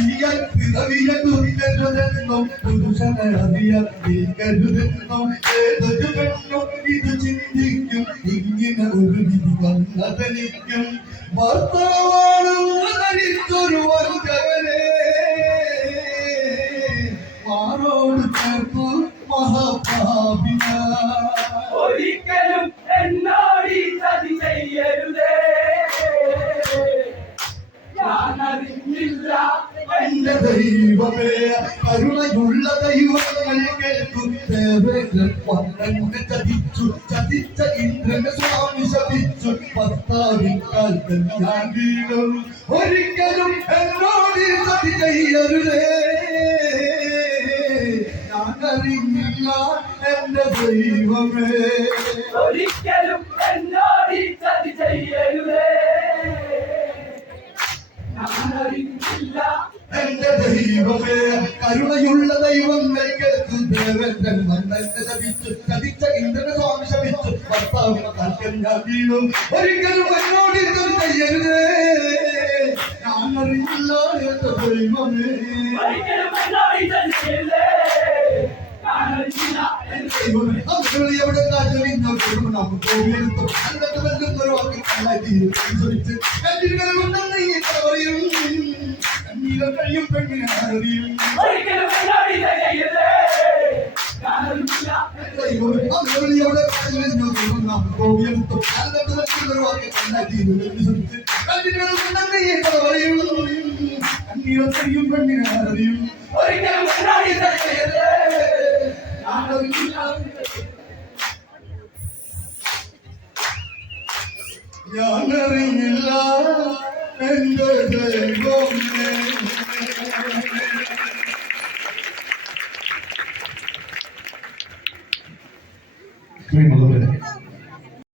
നീയൻ പിറവിയ കുറിക്കരുതെന്നും പുരുഷനെ അറിയാൻ നീ കരുതെന്നും ഏതൊരു പെണ്ണും ഇത് ചിന്തിക്കും ഇങ്ങനെ ഒരു വിധി വന്നതനിക്കും ഭർത്താവാണെന്നൊരു വഞ്ചകനെ മാറോട് ചേർത്തു മഹാപാപിന ഒരിക്കലും എന്നോട് ചതി ചെയ്യരുതേ. ഞാൻ അറിഞ്ഞില്ല എന്റെ ദൈവമേ കരുണയുള്ള ദൈവങ്ങൾ കേൾക്കു. ദേവേന്ദ്രൻ വന്നെ ചതിച്ചു ചതിച്ച ഇന്ദ്രനെ സ്വാമി ശപിച്ചു. പത്താവിക്കാൽ ഞാൻ വീണു. ഒരിക്കലും എന്നോട് ചതി ചെയ്യരുതേ. ഞാനറിഞ്ഞില്ല എന്റെ ദൈവമേ. ഒരിക്കലും എന്നോട് ചതി ചെയ്യരുതേ ഞാൻ അറിഞ്ഞില്ല എന്റെ ദൈവമേ കരുണയുള്ള ദൈവങ്ങൾ കേൾക്കും ദേവേന്ദ്രൻ മണ്ണത്തെ ശപിച്ചു ചതിച്ച ഇന്ദ്രനെ സ്വാമി ശപിച്ചു. ഭർത്താവിനെ കാൽക്കൽ ഞാൻ വീണു ഒരിക്കലും എന്നോട് ഇത് ചെയ്യരുതേ. ഞാൻ അറിയില്ല എന്റെ ദൈവമേ. എവിടെ കുടുംബം നമുക്ക് എന്നിട്ട് വരുന്നൊരു വാക്ക് தந்தையும் பெண்ணின் அருகில் கண்ணீரத்தையும் பெண்ணின் அருகில் ஞானறிவில்லா பெண்கள். Three